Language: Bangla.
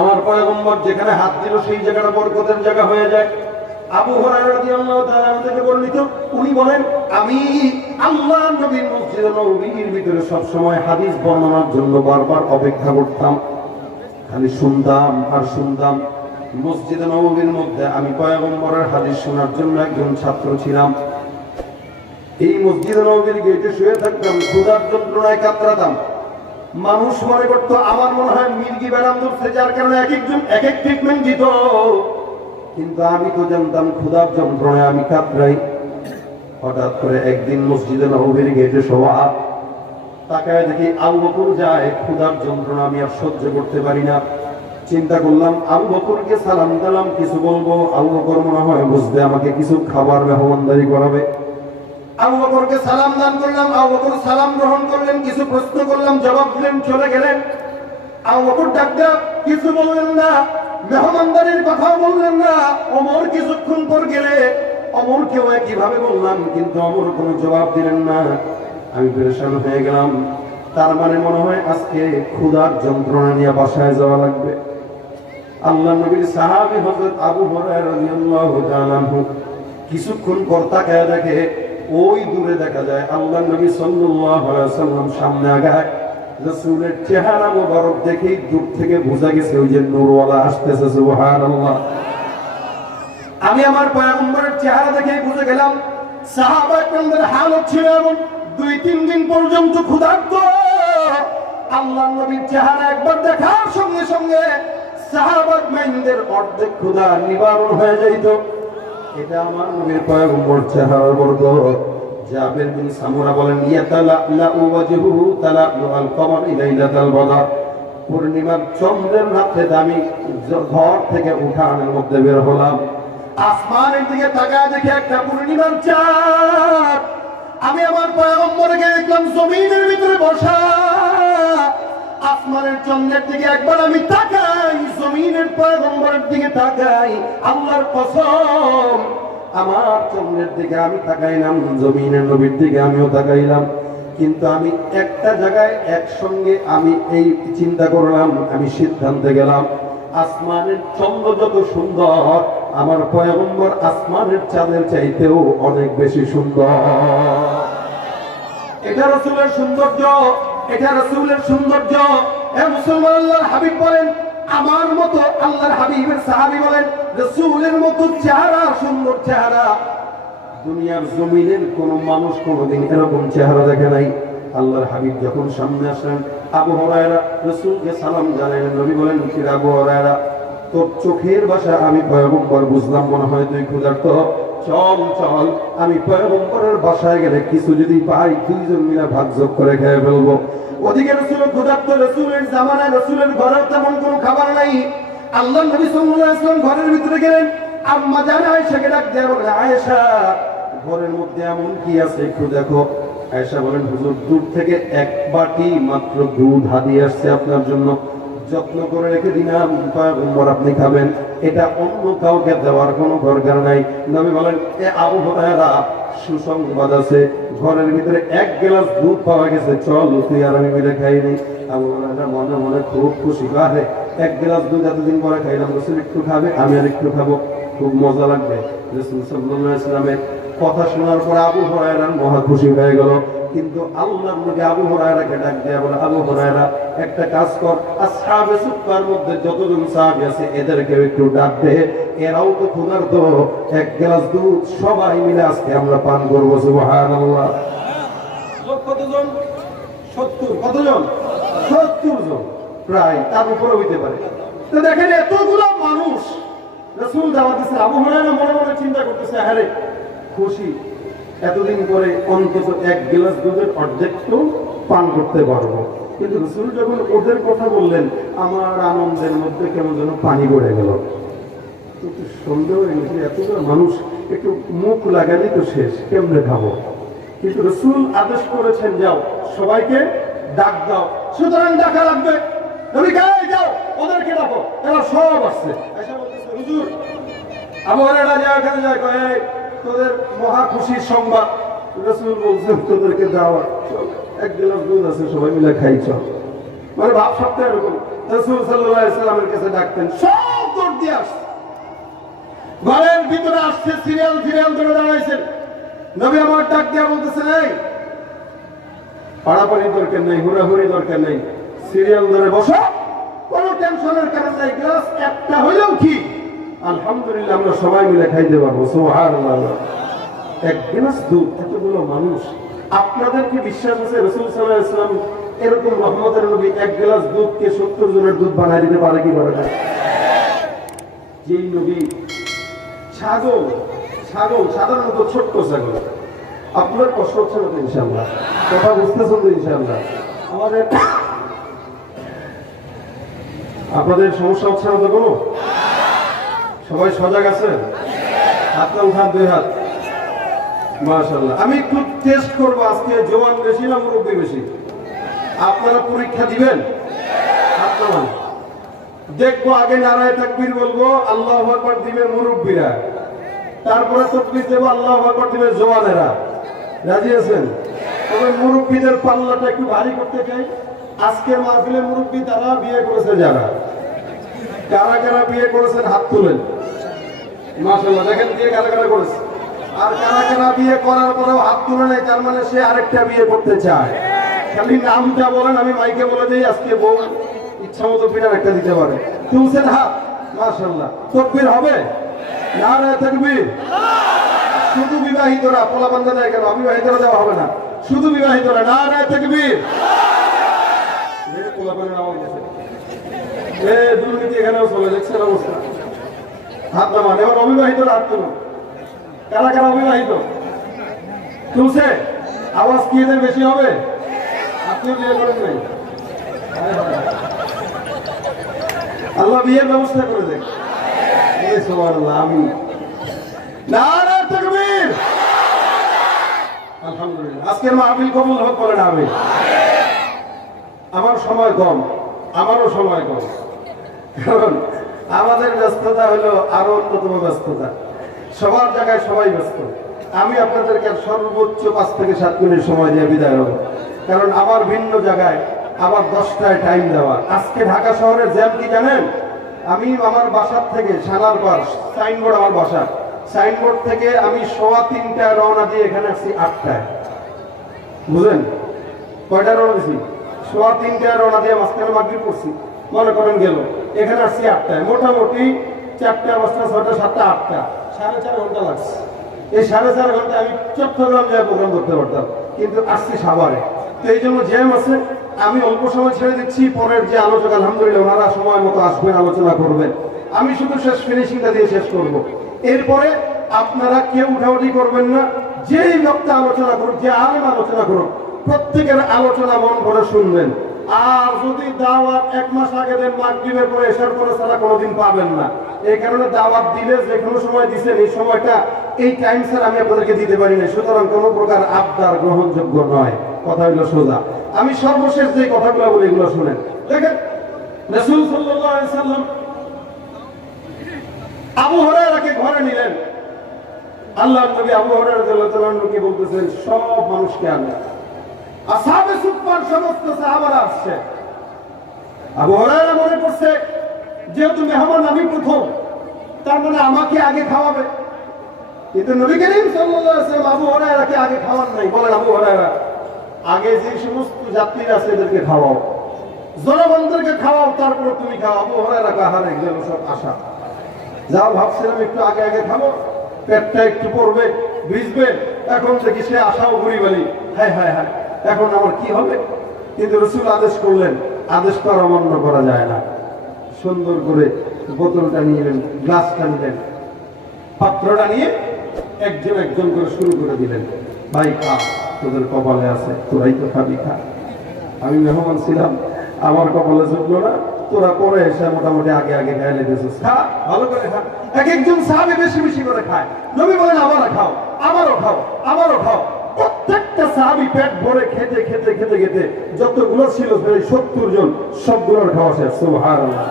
আমার পয়গম্বর যেখানে হাত দিল সেই জায়গাটা বরকতের জায়গা হয়ে যায়। আবু হুরায়রা রাদিয়াল্লাহু তাআলা থেকে বর্ণিত, উনি বলেন আমি আল্লাহর নবীর মসজিদে নববীর ভিতরে সব সময় হাদিস বর্ণনার জন্য বারবার অপেক্ষা করতাম, খালি শুনতাম আর শুনতাম। মসজিদে নববীর মধ্যে আমি পয়গম্বরের হাদিস শোনার জন্য একজন ছাত্র ছিলাম। এই মসজিদে নববীর গেটে শুয়ে থাকতাম, ক্ষুধার যন্ত্রণায় কাতরাতাম। মানুষ মনে করতো আমার মনে হয় মির্গি ব্যারাম ধরছে, যার কারণে এক একজন এক এক ট্রিটমেন্ট দিত, কিন্তু আমি তো জানতাম ক্ষুধার যন্ত্রণায় আমি কাতরাই। হঠাৎ করে একদিন মসজিদে নববীর গেটে শোয়া, তাকায় দেখি আবু বকর যায়। ক্ষুধার যন্ত্রণা আমি আর সহ্য করতে পারি না। চিন্তা করলাম আবু বকরকে সালাম দিলাম, কিছু বলবো, আবু বকর মনে হয় বুঝবে, আমাকে কিছু খাবার মেহমানদারি করাবে। আবু বকরকে সালাম দান করলাম, আবু বকর সালাম গ্রহণ করলেন, কিছু প্রশ্ন করলাম, জবাব দিলেন, চলে গেলেন। আবু বকর ডাকটা কিছু বললেন না, মেহমানদারির কথাও বললেন না। ওমর কিছুক্ষণ পর গেলে ওমরকেও একইভাবে বললাম, কিন্তু ওমর কোনো জবাব দিলেন না। আমি পেরেশান হয়ে গেলাম। তার মানে মনে হয় আজকে ক্ষুধার যন্ত্রণা নিয়ে বাসায় যাওয়া লাগবে। আল্লাহ নবীর সাহাবী হযরত আবু হুরায়রা রাদিয়াল্লাহু তাআলা কিছুক্ষণ পর তাকায় দেখে ওই দূরে দেখা যায় আল্লাহ নবী সাল্লাল্লাহু আলাইহি ওয়াসাল্লাম সামনে আগায়। রাসূলের চেহারা মোবারক দেখেই দূর থেকে বোঝা গেছে ওই যে নূরওয়ালা আসতেছে। সুবহানাল্লাহ। আমি আমার পয়গম্বরের চেহারা দেখেই বুঝে গেলাম সাহাবাদের হালত ছিল এমন, 2-3 দিন পর্যন্ত ক্ষুধার্ত। আল্লাহ নবীর চেহারা একবার দেখার সঙ্গে সঙ্গে সাহাবাত মাইন্দের অর্ধেক ক্ষুধা নিবারণ হয়ে যাইত। এটা আমার নবীর পয়গম্বর চেহারার বরকত। জাবের বিন সামুরা বলেন ইয়াতালাউ ওয়াজহুহু তালাউল কমর লাইলাতাল বদর। পূর্ণিমার চন্দ্রের রাতে আমি ঘর থেকে উঠানের মধ্যে বের হলাম, আসমানের দিকে তাকায় দেখি একটা পূর্ণিমার চাঁদ। আমি আমার পয়গম্বরকে দেখলাম জমিনের ভিতরে বসা। আসমানের চন্দ্রের দিকে একবার আমি তাকাই, জমিনের পয়গম্বরের দিকে তাকাই, আল্লাহর কসম আমার চন্দ্রের দিকে আমি তাকাইলাম, জমিনের নবীর দিকে আমিও তাকাইলাম। কিন্তু আমি একটা জায়গায় একসঙ্গে আমি এই চিন্তা করলাম, আমি সিদ্ধান্তে গেলাম আসমানের চন্দ্র যত সুন্দর, আমার পয়গম্বর আসমানের চাঁদের চাইতেও অনেক বেশি সুন্দর। এটা রাসূলের সৌন্দর্য, এটা রাসূলের সৌন্দর্য। এ মুসলমান, আল্লাহর হাবিব বলেন আমার মতো, আল্লাহর হাবিবের সাহাবী বলেন রাসূলের মতো চেহারা, সুন্দর চেহারা দুনিয়ার জমিনের কোন মানুষ কোনদিন এরকম চেহারা দেখে নাই। আল্লাহর হাবিব যখন সামনে আসেন, আবু হুরায়রা রাসূলকে সালাম জানালেন। নবী বলেন কি আবু হুরায়রা, তোর চোখের ভাষা আমি পয়গম্বর বুঝলাম, মনে হয় তুই ক্ষুধার্ত। চল চল, আমি পয়গম্বরের বাসায় গেলে কিছু যদি পাই দুইজন মিলে ভাগযোগ করে খেয়ে ফেলবো। ওদিকে রাসূল ক্ষুধার্ত, রাসূলের জামানায় রাসূলের ঘরে তেমন কোনো খাবার নাই। আল্লাহ নবী সাল্লাল্লাহু আলাইহি ওয়াসাল্লাম ঘরের ভিতরে গেলেন, আম্মা জান আয়েশাকে ডাক দিয়ে বলে আয়েশা ঘরের মধ্যে এমন কি আছে একটু দেখো। আয়েশা বলেন হুজুর দূর থেকে এক বাটি মাত্র দুধ হাদিয়ে আসছে আপনার জন্য, যত্ন করে রেখে দিলাম, পয়গম্বর আপনি খাবেন, এটা অন্য কাউকে দেওয়ার কোনো দরকার নাই। নবী বলেন এ আবু হুরায়রা সুসংবাদ আছে, ঘরের ভিতরে 1 গ্লাস দুধ পাওয়া গেছে, চল তুই আর আমি মিলে খাই নি। আবু হুরায়রা মনে মনে খুব খুশি, আরে 1 গ্লাস দুধ এতদিন পরে খাইলাম, রাসূল একটু খাবে, আমি আর একটু খাবো, খুব মজা লাগবে। রাসূল সাল্লাল্লাহু আলাইহি ওয়াসাল্লামের কথা শোনার পর আবু হুরায়রা মহা খুশি হয়ে গেল। কিন্তু আল্লাহর নবী আবু হুরায়রাকে ডাক দিয়ে বলে আবু হুরায়রা একটা কাজ কর, আসহাবে সুফফার মধ্যে যতজন সাহাবী আছে এদেরকে একটু ডাক দে, এরাও তো ক্ষুধার্ত, 1 গ্লাস দুধ সবাই মিলে আজকে আমরা পান করব। সুবহানাল্লাহ। লোক কতজন? 70। কতজন? 70 জন প্রায়, তার উপরে হইতে পারে। তো দেখেন এতগুলো মানুষ রাসূল দাওয়াত দিয়েছে। আবু হুরায়রা মনে মনে চিন্তা করতেছে আরে খুশি, এতদিন পরে অন্তত 1 গ্লাস দুধের অর্ধেক তো পান করতে পারবো। কিন্তু রাসূল যখন ওদের কথা বললেন, আমার আনন্দের মধ্যে কেমন যেন পানি পড়ে গেল। একটু সন্দেহ হয়ে গেছে, এতটা মানুষ একটু মুখ লাগালেই তো শেষ, কেমনে খাবো। কিন্তু রাসূল আদেশ করেছেন যাও সবাইকে ডাক দাও, সুতরাং ডাকা লাগবে। তুমি গায়ে যাও, ওদেরকে ডাকো, এরা সব আসছে। এসে বলতেছে হুজুর আবু হুরায়রা যায়, ওখানে যায়, কয় তোদের মহা খুশির সংবাদ। রাসূল বলছেন তোদেরকে দাওয়াত, চল 1 গ্লাস দুধ আছে সবাই মিলে খাই চল। মানে ভাব সপ্তাহে এরকম রাসূল সাল্লাল্লাহু আলাইহি ওয়াসাল্লামের কাছে ডাকতেন, সব দৌড় দিয়ে আসছে। ঘরের ভিতরে আসছে, সিরিয়াল সিরিয়াল ধরে দাঁড়াইছেন। নবী আমার ডাক দিয়ে বলতেছেন, এই পাড়াপাড়ি দরকার নেই, হুড়াহুড়ি দরকার নেই, সিরিয়াল ধরে বসো, কোনো টেনশনের কারণ নাই। গ্লাস একটা হইলেও কি আলহামদুলিল্লাহ আমরা সবাই মিলে খাইতে পারবো। সুবহানাল্লাহ। এক গ্লাস দুধ, এতগুলো মানুষ। আপনাদের কি বিশ্বাস আছে রাসূল সাল্লাল্লাহু আলাইহি ওয়াসাল্লাম এরকম রহমতের নবী এক গ্লাস দুধকে 70 জনের দুধ বানাই দিতে পারে কি পারে না? যেই নবী ছাগল সাধারণত ছোট্ট ছাগল, আপনার কষ্ট হচ্ছে না তো ইনশাআল্লাহ? কথা বুঝতেছেন তো ইনশাআল্লাহ? আপনাদের সমস্যা হচ্ছে না তো কোনো? সবাই সজাগ আছেন? হাতটা উঠান, দুই হাত। মাশাআল্লাহ। আমি একটু টেস্ট করবো আজকে জওয়ান বেশি না মুরব্বী বেশি। আপনারা পরীক্ষা দিবেন? আপনারা দেখবো, আগে নারায়ে তাকবীর বলবো, আল্লাহু আকবার দিবেন মুরব্বীরা, তারপরে তাকবীর দেবো, আল্লাহু আকবার দিবেন জওয়ানেরা। রাজি আছেন? তবে মুরব্বীদের পাল্লাটা একটু ভারী করতে চাই। আজকের মাহফিলে মুরব্বী তারা বিয়ে করেছে যারা, কারা কারা বিয়ে করেছেন হাত তুলেন। মাশাআল্লাহ, দেখেন বিয়ে কারা কারা করেছে। আর কারা কারা বিয়ে করার পরেও হাত তুলে নেই, তার মানে সে আরেকটা বিয়ে করতে চায়। খালি নামটা বলেন, আমি মাইকে বলে দিই, আজকে বউ ইচ্ছা মতো পিঠার একটা দিতে পারে। তুলছেন হাত, মাশাআল্লাহ। তাকবীর হবে? নারায়ে তাকবীর। শুধু বিবাহিতরা, পোলা বান্ধা দেয় কেন? অবিবাহিতরা দেওয়া হবে না, শুধু বিবাহিতরা। নারায়ে তাকবীর। দুর্নীতি এখানেও চলে, দেখছেন অবস্থা। হাত নামান। এবার অবিবাহিতরা হাত তুলুন। কারা কারা অবিবাহিত? তুলছে? আওয়াজ কি এদের বেশি হবে? আপনিও বিয়ে করেন নাই? আল্লাহ বিয়ের ব্যবস্থা করে দেন। সুবহানাল্লাহ। আমিন। নারায়ে তাকবীর। আলহামদুলিল্লাহ। আজকের মাহফিল কবুল হোক, বলেন আমিন। আমার সময় কম, আমারও সময় কম, কারণ আমাদের ব্যস্ততা হলো আরো অন্যতম ব্যস্ততা। সবার জায়গায় সবাই ব্যস্ত। আমি আপনাদেরকে সর্বোচ্চ 5 থেকে 7 মিনিট সময় দিয়ে বিদায় হব, কারণ আমার ভিন্ন জায়গায় আবার 10টায় টাইম দেওয়া। আজকে ঢাকা শহরের জ্যাম কি জানেন? আমি আমার বাসার থেকে সানার পার সাইনবোর্ড, আমার বাসা সাইনবোর্ড থেকে আমি 3:15টায় রওনা দিয়ে এখানে আসছি 8টায়। বুঝলেন কয়টা রওনা দিছি? 3:15টায় রওনা দিয়ে মাঝখানে মাগরিব পড়ছি, মনে করেন গেল, এখানে আসছি 8টায়। মোটামুটি 4টা, 5টা, 6টা, 7টা, 8টা, 4.5 ঘন্টা লাগছে। এই 4.5 ঘন্টা আমি চট্টগ্রাম যায় প্রোগ্রাম করতে পারতাম, কিন্তু আসছি সাভারে। তো এই জন্য জ্যাম আছে। আমি অল্প সময় ছেড়ে দিচ্ছি, পরের যে আলোচক আলহামদুলিল্লাহ ওনারা সময় মতো আসবেন, আলোচনা করবেন। আমি শুধু শেষ ফিনিশিংটা দিয়ে শেষ করব। এরপরে আপনারা কেউ উঠাউঠি করবেন না। যেই বক্তা আলোচনা করুক, যে আলেম আলোচনা করুক, প্রত্যেকের আলোচনা মন ভরে শুনবেন। আর যদি দাওয়াত 1 মাস আগে দেন, মাগরিবের পরে এশার পরে ছাড়া কোনোদিন পাবেন না। এই কারণে দাওয়াত দিলে যে কোনো সময় দিচ্ছেন, এই সময়টা এই টাইম স্যার আমি আপনাদেরকে দিতে পারি না, সুতরাং কোনো প্রকার আবদার গ্রহণযোগ্য নয়। কথা হইলো সোজা। আমি সর্বশেষ যে কথাগুলো বলি এগুলো শুনেন। দেখেন রাসূল সাল্লাল্লাহু আলাইহি ওয়াসাল্লাম আবু হুরায়রাকে ঘরে নিলেন। আল্লাহর নবী আবু হুরায়রা রাদিয়াল্লাহু আনহুকে বলতেছেন, সব মানুষকে আনলেন, আসহাবে সুফফার সমস্ত সাহাবারা আসছে। আবু হুরায়রা মনে করছে যেহেতু মেহমান আমি প্রথম, তার মানে আমাকে আগে খাওয়াবে। কিন্তু নবী করিম সাল্লাল্লাহু আলাইহি ওয়াসাল্লাম আবু হুরায়রাকে আগে খাওয়ান নাই। বলেন, আবু হুরায়রা, আগে যে সমস্ত যাত্রীরা আছে এদেরকে খাওয়াও, জনগণদেরকে খাওয়াও, তারপর তুমি খাও। আবু হুরায়রা কাহারে গেল সব আশা। যাও, ভাবছিলাম একটু আগে আগে খাবো, পেটটা একটু পড়বে, ভিজবে, এখন দেখি সে আশাও ঘুরি বলি, হ্যাঁ হ্যাঁ হ্যাঁ, এখন আমার কি হবে? কিন্তু রাসূল আদেশ করলেন, আদেশ তো আর অমান্য করা যায় না। সুন্দর করে বোতলটা নিলেন, গ্লাসটা নিলেন, পাত্রটা নিয়ে একজন একজন করে শুরু করে দিলেন। ভাই খা, তোদের কপালে আছে, তোরাই তো খাবি, খা। আমি মেহমান ছিলাম, আমার কপালে জুটলো না, তোরা পরে এসে মোটামুটি আগে আগে খাইলে দিয়েছিস, খা, ভালো করে খা। এক একজন সাহাবী বেশি বেশি করে খায়। নবী বলেন, আমারও খাও, আমারও খাও, আমারও খাও। প্রত্যেকটা সাহাবী পেট ভরে খেতে খেতে খেতে খেতে যতগুলো ছিল 70 জন, সবগুলোর খাওয়া শেষ। সুবহানাল্লাহ।